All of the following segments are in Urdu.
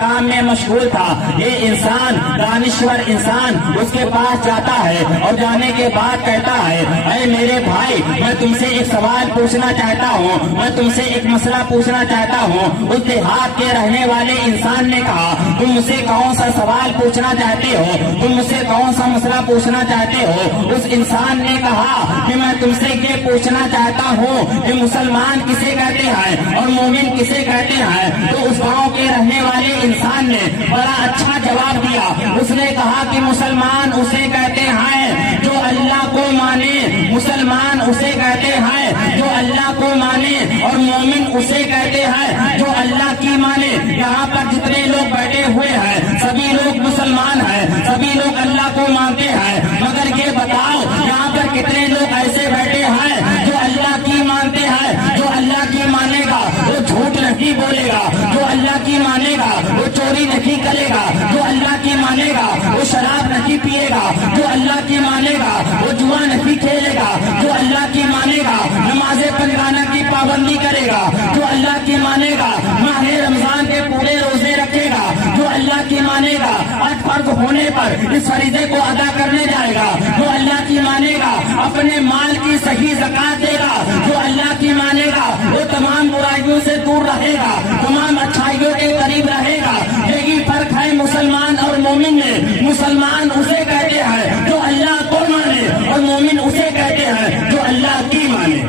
کام میں مشغول تھا. یہ انسان دانشور انسان اس کے پاس جاتا ہے اور جانے کے بعد کہتا ہے اے میرے بھائی میں تم سے ایک سوال پوچھنا چاہتا ہوں, میں تم سے ایک مسئلہ پوچھنا چاہتا ہوں. اس دیہات کے رہنے والے انسان نے کہا تم مجھ سے کون سا سوال پوچھنا چاہتے ہو, تم مجھ سے کون سا مسئلہ پوچھنا چاہتے ہو؟ اس انسان نے کہا کہ میں تم سے یہ پوچھنا چاہتا ہوں کہ مسلمان کسے کہتے ہیں اور مومن کسے کہتے ہیں. تو اس گاؤں کے رہنے والے انسان نے بڑا اچھا جواب دیا. اس نے کہا کہ مسلمان اسے کہتے ہیں جو اللہ کو مانے, مسلمان اسے کہتے ہیں جو اللہ کو مانے, اور مومن اسے کہتے ہیں جو اللہ کی مانے. یہاں پر جتنے لوگ بیٹھے ہوئے ہیں سبھی لوگ مسلمان ہیں, سبھی لوگ اللہ کو مانتے ہیں, مگر یہ بتاؤ یہاں پر کتنے لوگ ایسے بیٹھے ہیں جو اللہ کی مانتے ہیں؟ جو اللہ کی مانے گا وہ جھوٹ نہیں بولے گا, جو اللہ کی مانے گا وہ چوری نہیں کرے گا, جو اللہ کی مانے گا وہ شراب نہیں پیے گا, جو اللہ کی مانے گا وہ جوا نہیں کھیلے گا, جو اللہ کی مانے گا نماز پنجگانہ کی پابندی کرے گا, جو اللہ کی مانے گا ماہ رمضان کے پورے روزے رکھے گا, جو اللہ کی مانے گا حج فرض ہونے پر اس فریضے کو ادا کرنے جائے گا, جو اللہ کی مانے گا اپنے مال کی صحیح زکات دے گا, جو اللہ کی مانے گا وہ تمام برائیوں سے دور رہے گا, تمام اچھائیوں کے قریب رہے گا. یہی فرق ہے مسلمان اور مومن میں. مسلمان اسے کہتے ہیں جو اللہ کو مانے اور مومن اسے کہتے ہیں جو اللہ کی مانے.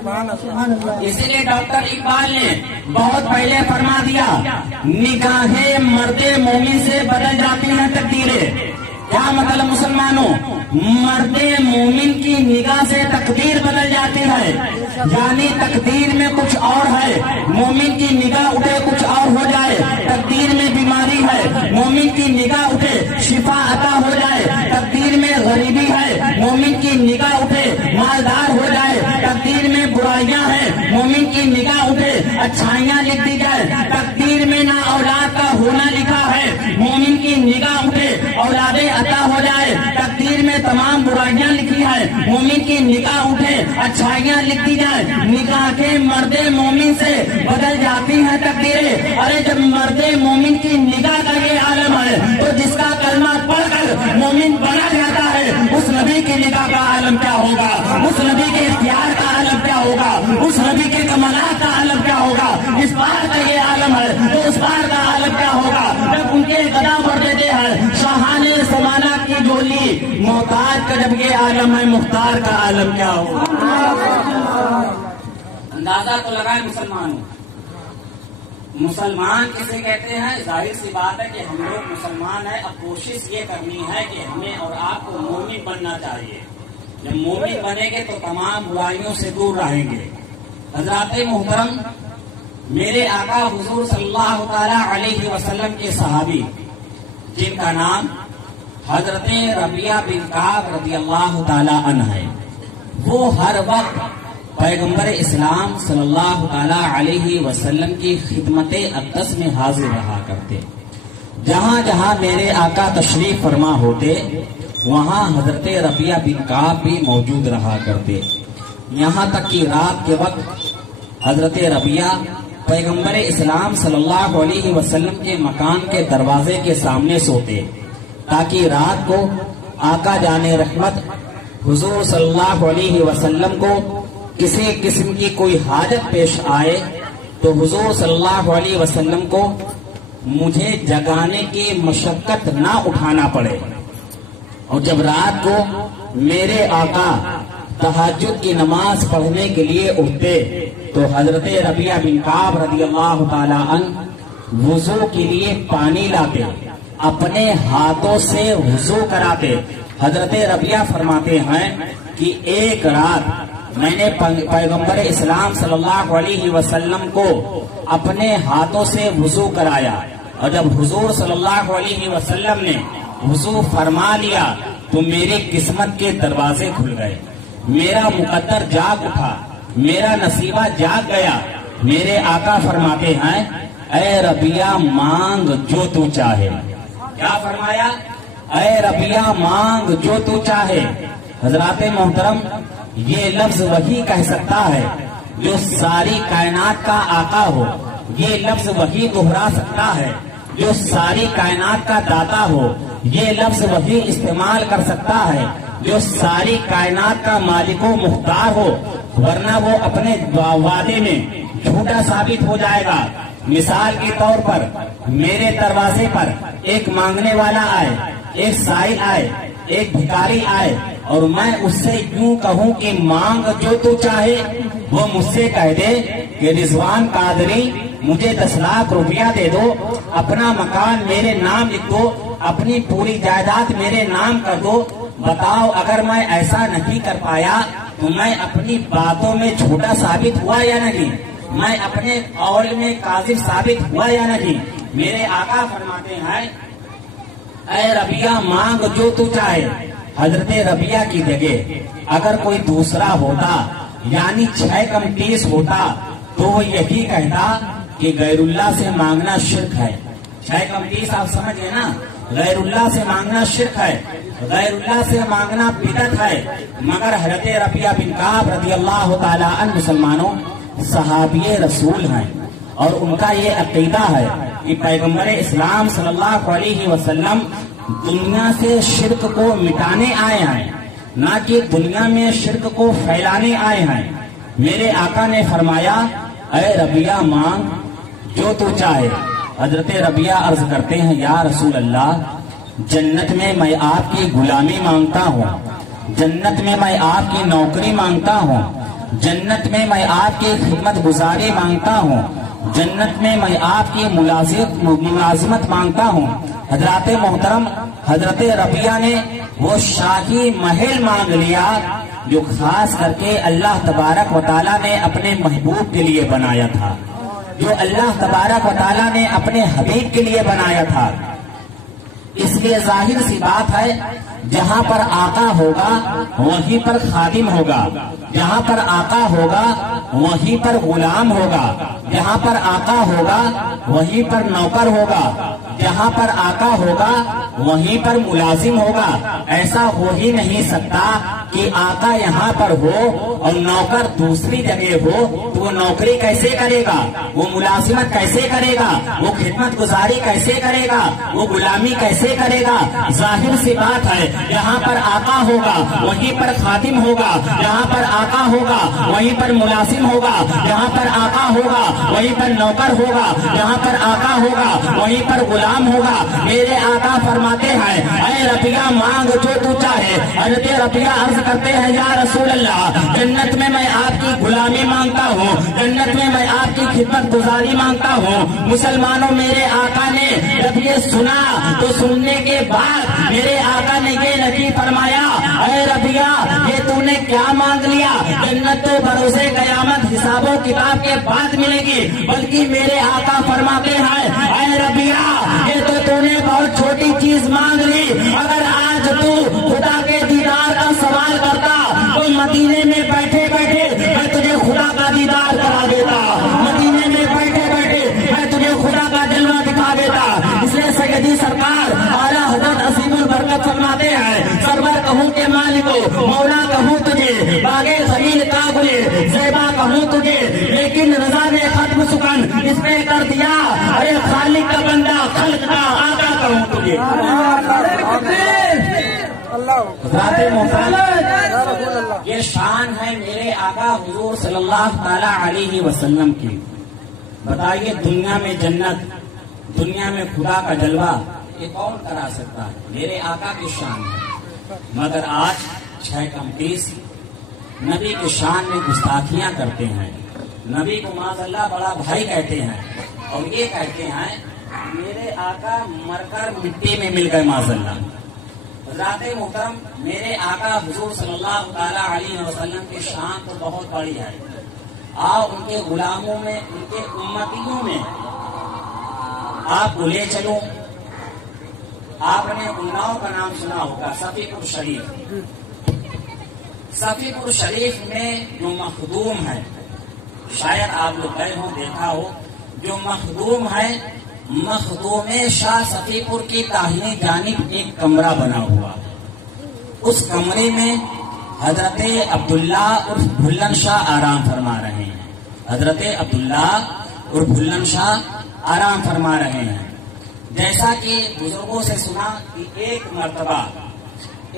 اسی لیے ڈاکٹر اقبال نے بہت پہلے فرما دیا نگاہیں مرد مومن سے بدل جاتی ہیں تقدیریں. کیا مطلب مسلمانوں؟ مرد مومن کی نگاہ سے تقدیر بدل جاتی ہے, یعنی تقدیر میں کچھ اور ہے, مومن کی نگاہ اٹھے کچھ اور ہو جائے. تقدیر میں بیماری ہے, مومن کی نگاہ اٹھے شفا عطا ہو جائے. تقدیر میں غریبی ہے, مومن کی نگاہ اٹھے مالدار ہو جائے. تقدیر میں برائیاں ہیں, مومن کی نگاہ اٹھے اچھائیاں لکھ دی جائے. تقدیر میں نہ اولاد کا ہونا لکھا ہے, مومن کی نگاہ اٹھے اولادیں عطا ہو جائے. تقدیر میں تمام برائیاں لکھی ہے, مومن کی نگاہ اٹھے اچھائیاں لکھ دی جائے. نگاہ کے مرد مومن سے بدل جاتی ہیں تقدیریں. ارے جب مرد مومن کی نگاہ کا یہ عالم ہے تو جس کا کلمہ پڑھ کر مومن بنا جاتا ہے اس نبی کی نگاہ کا عالم کیا ہوگا, اس نبی کے اختیار کا عالم کیا ہوگا, اس نبی کے کمالات کا عالم کیا ہوگا. اس بار کا یہ عالم ہے تو اس بار کا عالم کیا ہوگا جب ان کے قدم بڑھ دیتے ہیں شاہانے زمانہ کی جولی. محتاج کا جب یہ عالم ہے مختار کا عالم کیا ہوگا. اندازہ تو لگائے مسلمانوں, مسلمان کسے کہتے ہیں؟ ظاہر سی بات ہے کہ ہم لوگ مسلمان ہیں. اب کوشش یہ کرنی ہے کہ ہمیں اور آپ کو مومن بننا چاہیے. جب مومن بنیں گے تو تمام برائیوں سے دور رہیں گے. حضرات محترم, میرے آقا حضور صلی اللہ تعالی علیہ وسلم کے صحابی جن کا نام حضرت ربیعہ بن کعب رضی اللہ تعالی عنہ ہے, وہ ہر وقت پیغمبر اسلام صلی اللہ تعالی علیہ وسلم کی خدمت اقدس میں حاضر رہا کرتے. جہاں جہاں میرے آقا تشریف فرما ہوتے وہاں حضرت ربیعہ بن کعب بھی موجود رہا کرتے. یہاں تک کہ رات کے وقت حضرت ربیعہ پیغمبر اسلام صلی اللہ علیہ وسلم کے مکان کے دروازے کے سامنے سوتے تاکہ رات کو آقا جان رحمت حضور صلی اللہ علیہ وسلم کو کسی قسم کی کوئی حاجت پیش آئے تو حضور صلی اللہ علیہ وسلم کو مجھے جگانے کی مشقت نہ اٹھانا پڑے. اور جب رات کو میرے آقا تہجد کی نماز پڑھنے کے لیے اٹھتے تو حضرت ربیعہ بن کعب رضی اللہ تعالی عنہ وضو کے لیے پانی لاتے, اپنے ہاتھوں سے وضو کراتے. حضرت ربیعہ فرماتے ہیں کہ ایک رات میں نے پیغمبر اسلام صلی اللہ علیہ وسلم کو اپنے ہاتھوں سے وضو کرایا, اور جب حضور صلی اللہ علیہ وسلم نے وضو فرما لیا تو میری قسمت کے دروازے کھل گئے, میرا مقدر جاگ اٹھا, میرا نصیبہ جاگ گیا. میرے آقا فرماتے ہیں اے ربیعہ مانگ جو تو چاہے. کیا فرمایا؟ اے ربیعہ مانگ جو تو چاہے. حضرات محترم, یہ لفظ وہی کہہ سکتا ہے جو ساری کائنات کا آقا ہو, یہ لفظ وہی دہرا سکتا ہے جو ساری کائنات کا داتا ہو، یہ لفظ وہی استعمال کر سکتا ہے جو ساری کائنات کا مالک و مختار ہو، ورنہ وہ اپنے وعدے میں جھوٹا ثابت ہو جائے گا۔ مثال کے طور پر میرے دروازے پر ایک مانگنے والا آئے، ایک سائل آئے، ایک بھکاری آئے، اور میں اس سے یوں کہوں کہ مانگ جو تو چاہے، وہ مجھ سے کہہ دے کہ رضوان قادری مجھے 10 لاکھ روپیہ دے دو، اپنا مکان میرے نام لکھ دو، اپنی پوری جائیداد میرے نام کر دو۔ بتاؤ اگر میں ایسا نہیں کر پایا تو میں اپنی باتوں میں جھوٹا ثابت ہوا یا نہیں؟ میں اپنے قول میں کاذب ثابت ہوا یا نہیں؟ میرے آقا فرماتے ہیں اے ربیہ مانگ جو تو چاہے۔ حضرت ربیہ کی جگہ اگر کوئی دوسرا ہوتا یعنی 6 کم 30 ہوتا تو وہ یہی کہتا کہ غیر اللہ سے مانگنا شرک ہے۔ 6 کم 30 آپ سمجھ گئے نا، غیر اللہ سے مانگنا شرک ہے، غیر اللہ سے مانگنا بدعت ہے۔ مگر حضرت ربیہ بن کعب رضی اللہ تعالی عنہ مسلمانوں صحابی رسول ہیں، اور ان کا یہ عقیدہ ہے کہ پیغمبر اسلام صلی اللہ علیہ وسلم دنیا سے شرک کو مٹانے آئے ہیں، نہ کہ دنیا میں شرک کو پھیلانے آئے ہیں۔ میرے آقا نے فرمایا اے ربیہ مانگ جو تو چاہے۔ حضرت ربیہ عرض کرتے ہیں یا رسول اللہ، جنت میں میں آپ کی غلامی مانگتا ہوں، جنت میں میں آپ کی نوکری مانگتا ہوں، جنت میں میں آپ کی خدمت گزاری مانگتا ہوں، جنت میں میں آپ کی ملازمت مانگتا ہوں۔ حضرات محترم حضرت ربیہ نے وہ شاہی محل مانگ لیا جو خاص کر کے اللہ تبارک و تعالیٰ نے اپنے محبوب کے لیے بنایا تھا، جو اللہ تبارک و تعالیٰ نے اپنے حبیب کے لیے بنایا تھا۔ اس لیے ظاہر سی بات ہے جہاں پر آقا ہوگا وہیں پر خادم ہوگا، جہاں پر آقا ہوگا وہیں پر غلام ہوگا، جہاں پر آقا ہوگا وہیں پر نوکر ہوگا، جہاں پر آقا ہوگا وہیں پر ملازم ہوگا۔ ایسا ہو ہی نہیں سکتا کہ آقا یہاں پر ہو اور نوکر دوسری جگہ ہو، تو وہ نوکری کیسے کرے گا، وہ ملازمت کیسے کرے گا، وہ خدمت گزاری کیسے کرے گا، وہ غلامی کیسے کرے گا؟ ظاہر سی بات ہے جہاں پر آقا ہوگا وہیں پر خادم ہوگا، جہاں پر آقا ہوگا وہیں پر ملازم ہوگا، جہاں پر آقا ہوگا وہیں پر نوکر ہوگا، جہاں پر آقا ہوگا وہیں پر غلام ہوگا۔ میرے آقا فرماتے ہیں اے ربیہ مانگ جو تو چاہے۔ حضرت ربیہ عرض کرتے ہیں یا رسول اللہ، جنت میں میں آپ کی غلامی مانگتا ہوں، جنت میں میں آپ کی خدمت گزاری مانگتا ہوں۔ مسلمانوں میرے آقا نے جب یہ سنا تو سننے کے بعد میرے آقا نے یہ نہیں فرمایا اے ربیہ یہ تو نے کیا مانگ لیا، جنت تو بروز قیامت حساب و کتاب کے بعد ملے گی، بلکہ میرے آقا فرماتے ہیں اے ربیہ یہ تو نے بہت چھوٹی چیز مانگ لی۔ اگر آج تو خدا کے دیدار کا سوال کرتا تو مدینے میں بیٹھے بیٹھے میں تجھے خدا کا دیدار کرا دیتا، مدینے میں بیٹھے بیٹھے میں تجھے خدا کا جلوہ دکھا دیتا۔ اس لیے سیدی سرکار اعلیٰ حضرت عظیم البرکت فرماتے ہیں سرور کہوں کے مالکو، مولا کہوں تجھے، باغے خلیل کا گلے زیبا کہوں تجھے، لیکن رضا نے ختم سکن اس پہ کر دیا، ارے خالق کا بندہ خلق کا آقا کہوں تجھے۔ حضرات محترم یہ شان ہے میرے آقا حضور صلی اللہ تعالی علیہ وسلم کی۔ بتائیے دنیا میں جنت، دنیا میں خدا کا جلوہ یہ کون کرا سکتا ہے؟ میرے آقا کی شان ہے۔ مگر آج 6 کم 30 نبی کی شان میں گستاخیاں کرتے ہیں، نبی کو معاذ اللہ بڑا بھائی کہتے ہیں، اور یہ کہتے ہیں میرے آقا مر کر مٹی میں مل گئے معاذ اللہ۔ حضرات محترم میرے آقا حضور صلی اللہ تعالی علیہ وسلم کی شان تو بہت بڑی ہے۔ آؤ ان کے غلاموں میں، ان کے امتیوں میں آپ کو لے چلو۔ آپ نے اناؤ کا نام سنا ہوگا، صفی پور شریف۔ صفی پور شریف میں جو مخدوم ہے، شاید آپ لوگ گئے ہوں دیکھا ہو، جو مخدوم ہے مخدوم شاہ صفی پور کی داہنی جانب ایک کمرہ بنا ہوا، اس کمرے میں حضرت عبداللہ عرف بھلن شاہ آرام فرما رہے ہیں، حضرت عبداللہ عرف بھلن شاہ آرام فرما رہے ہیں۔ جیسا کہ بزرگوں سے سنا کہ ایک مرتبہ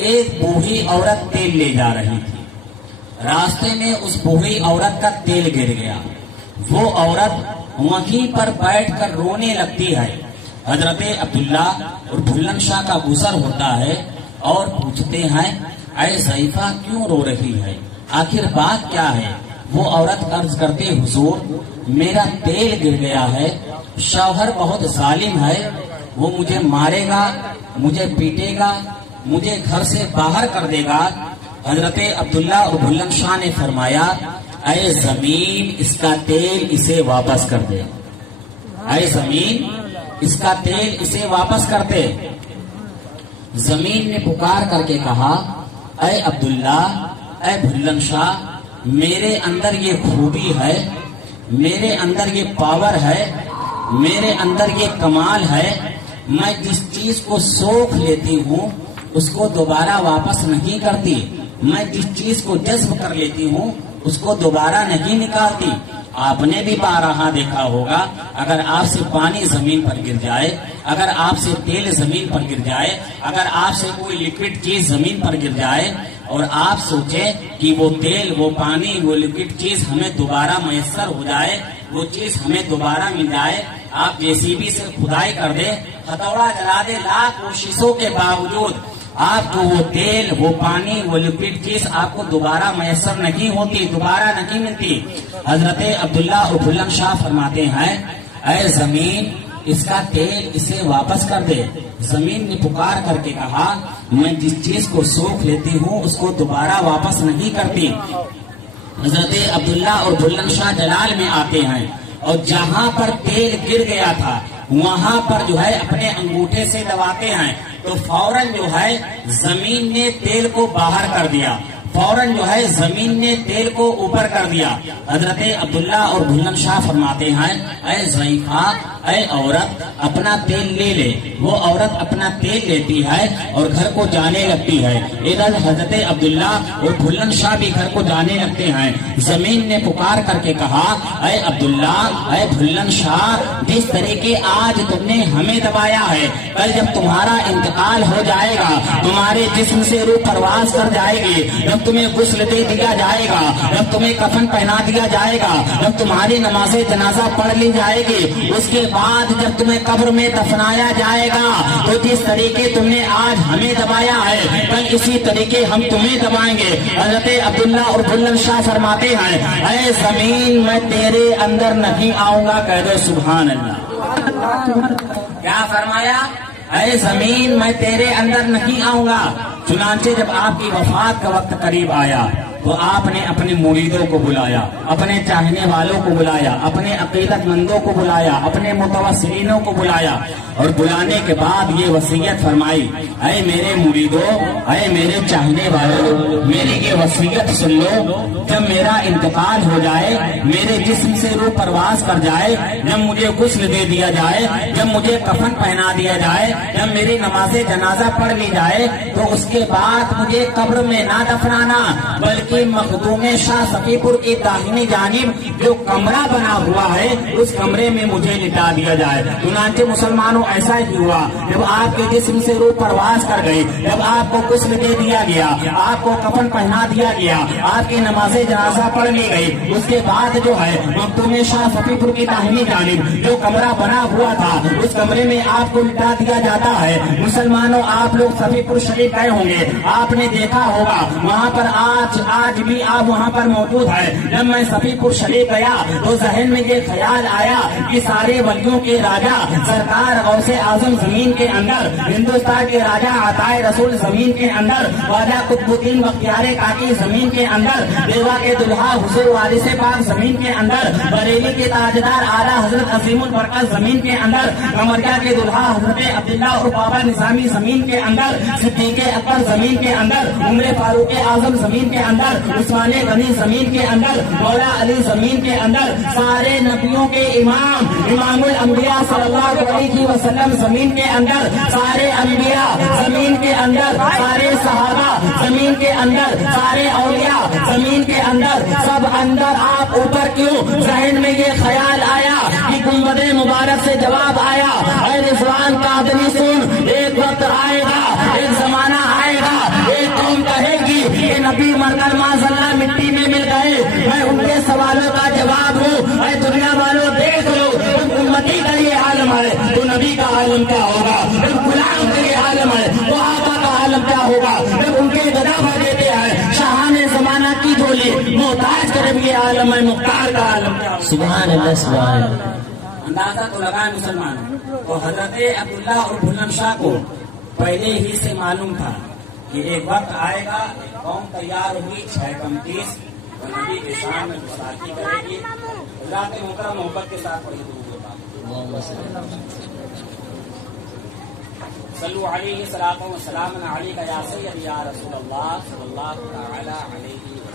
ایک بوڑھی عورت تیل لے جا رہی تھی. راستے میں اس بوڑھی عورت کا تیل گر گیا. وہ عورت وہیں پر بیٹھ کر رونے لگتی ہے. حضرت عبداللہ اور بھلن شاہ کا گزر ہوتا ہے اور پوچھتے ہیں اے ضعیفہ کیوں رو رہی ہے, آخر بات کیا ہے؟ وہ عورت عرض کرتے حضور میرا تیل گر گیا ہے, شوہر بہت ظالم ہے, وہ مجھے مارے گا, مجھے پیٹے گا, مجھے گھر سے باہر کر دے گا. حضرت عبداللہ اور بھلن شاہ نے فرمایا اے زمین اس کا تیل اسے واپس کر دے, اے زمین اس کا تیل اسے واپس کر دے. زمین نے پکار کر کے کہا اے عبداللہ, اے بھلن شاہ, میرے اندر یہ خوبی ہے, میرے اندر یہ پاور ہے, میرے اندر یہ کمال ہے, میں جس چیز کو سوکھ لیتی ہوں اس کو دوبارہ واپس نہیں کرتی, میں جس چیز کو جذب کر لیتی ہوں اس کو دوبارہ نہیں نکالتی. آپ نے بھی بارہا دیکھا ہوگا, اگر آپ سے پانی زمین پر گر جائے, اگر آپ سے تیل زمین پر گر جائے, اگر آپ سے کوئی لکوڈ چیز زمین پر گر جائے اور آپ سوچیں کہ وہ تیل, وہ پانی, وہ لکوڈ چیز ہمیں دوبارہ میسر ہو جائے, وہ چیز ہمیں دوبارہ مل جائے, آپ JCB سے کھدائی کر دے, ہتھوڑا جلا دے, لاکھ کوششوں کے باوجود آپ کو وہ تیل, وہ پانی, وہ لکوڈ چیز آپ کو دوبارہ میسر نہیں ہوتی, دوبارہ نہیں ملتی. حضرت عبداللہ اور بھلن شاہ فرماتے ہیں اے زمین اس کا تیل اسے واپس کر دے. زمین نے پکار کر کے کہا میں جس چیز کو سوکھ لیتی ہوں اس کو دوبارہ واپس نہیں کرتی. حضرت عبداللہ اور بھلن شاہ جلال میں آتے ہیں اور جہاں پر تیل گر گیا تھا وہاں پر جو ہے اپنے انگوٹھے سے دباتے ہیں تو فوراً جو ہے زمین نے تیل کو باہر کر دیا, فوراً جو ہے زمین نے تیل کو اوپر کر دیا. حضرت عبداللہ اور بھلن شاہ فرماتے ہیں اے ضعیفہ, اے عورت اپنا تیل لے لے. وہ عورت اپنا تیل لیتی ہے اور گھر کو جانے لگتی ہے. ادھر حضرت عبداللہ اور بھلن شاہ بھی گھر کو جانے لگتے ہیں. زمین نے پکار کر کے کہا اے عبداللہ, اے بھلن شاہ, جس طریقے آج تم نے ہمیں دبایا ہے, کل جب تمہارا انتقال ہو جائے گا, تمہارے جسم سے روح پرواز کر جائے گی, جب تمہیں غسل دے دیا جائے گا, جب تمہیں کفن پہنا دیا جائے گا, جب تمہاری نماز جنازہ پڑھ لی جائے گی, اس کے بعد جب تمہیں قبر میں دفنایا جائے گا تو جس طریقے تم نے آج ہمیں دبایا ہے کل اسی طریقے ہم تمہیں دبائیں گے. حضرت عبداللہ اور بھلن شاہ فرماتے ہیں اے زمین میں تیرے اندر نہیں آؤں گا, کہہ دو سبحان اللہ. کیا فرمایا؟ اے زمین میں تیرے اندر نہیں آؤں گا. چنانچہ جب آپ کی وفات کا وقت قریب آیا تو آپ نے اپنے مریدوں کو بلایا, اپنے چاہنے والوں کو بلایا, اپنے عقیدت مندوں کو بلایا, اپنے متوسلینوں کو بلایا اور بلانے کے بعد یہ وصیت فرمائی اے میرے مریدوں, اے میرے چاہنے والوں, میری یہ وصیت سن لو. جب میرا انتقال ہو جائے, میرے جسم سے روح پرواز کر جائے, جب مجھے غسل دے دیا جائے, جب مجھے کفن پہنا دیا جائے, جب میری نماز جنازہ پڑھ لی جائے تو اس کے بعد مجھے قبر میں نہ دفنانا بلکہ مخدوم شاہ صفی پور کی داہنی جانب جو کمرہ بنا ہوا ہے اس کمرے میں مجھے لٹا دیا جائے. چنانچہ مسلمانوں ایسا ہی ہوا, جب آپ کے جسم سے روح پرواز کر گئی, جب آپ کو غسل دے دیا گیا, آپ کو کفن پہنا دیا گیا, آپ کی نماز جنازہ پڑھ لی گئی, اس کے بعد جو ہے مخدوم شاہ صفی پور کی داہنی جانب جو کمرہ بنا ہوا تھا اس کمرے میں آپ کو لٹا دیا جاتا ہے. مسلمانوں آپ لوگ صفی پور شریف گئے ہوں گے, آپ نے دیکھا ہوگا وہاں پر آج بھی آپ وہاں پر موجود ہے. جب میں صفی پور شریف گیا تو ذہن میں یہ خیال آیا کہ سارے ولیوں کے راجا سرکار غوث اعظم زمین کے اندر, ہندوستان کے راجا عطائے رسول زمین کے اندر, خواجہ قطب الدین بختیار کاکی زمین کے اندر, دیوا کے دلہا حضور وارث پاک زمین کے اندر, بریلی کے تاجدار اعلیٰ حضرت عظیم البرکت زمین کے اندر, کمریا کے دلہا حضرت عبداللہ اور بابا نظامی زمین کے اندر, صدیق اکبر زمین کے اندر, عمر فاروق اعظم زمین کے اندر, اندر، عثمان غنی زمین کے اندر، مولا علی زمین کے اندر، سارے نبیوں کے امام الانبیاء صلی اللہ علیہ وسلم زمین کے اندر، سارے انبیاء زمین کے اندر، سارے صحابہ زمین کے اندر، سارے اولیاء زمین کے اندر، سب اندر، آپ اوپر کیوں؟ ذہن میں یہ خیال آیا کہ گنبد مبارک سے جواب آیا، اے رضوان قادری سن، ایک وقت آئے گا، ایک زمانہ آئے گا، ایک قوم کہے گی کہ نبی مر کر معاذاللہ مٹی میں مل گئے، میں ان کے سوالوں کا جواب ہوں، اے دنیا والوں دیکھ لو، جب امتی کا یہ عالم ہے تو نبی کا عالم کیا ہوگا، جب غلام کا یہ عالم ہے تو آقا کا عالم کیا ہوگا، جب ان کے گدا بھر دیتے ہیں شاہان زمانہ کی جھولی، محتاج کرب یہ عالم ہے، مختار کا عالم کیا ہوگا۔ سبحان اللہ سبحان اللہ۔ اندازہ تو لگائے مسلمان، تو حضرت عبداللہ اور بھلم شاہ کو پہلے ہی سے معلوم تھا کہ ایک وقت آئے گا، قوم تیار ہوئی 6:29 تو نبی کے شان میں گستاخی کرے گی۔ حضرات محترم محبت کے ساتھ پڑھی صلو علیہ الصلوۃ والسلام علیک یا سید یا رسول اللہ صلی اللہ تعالی علیہ وسلم۔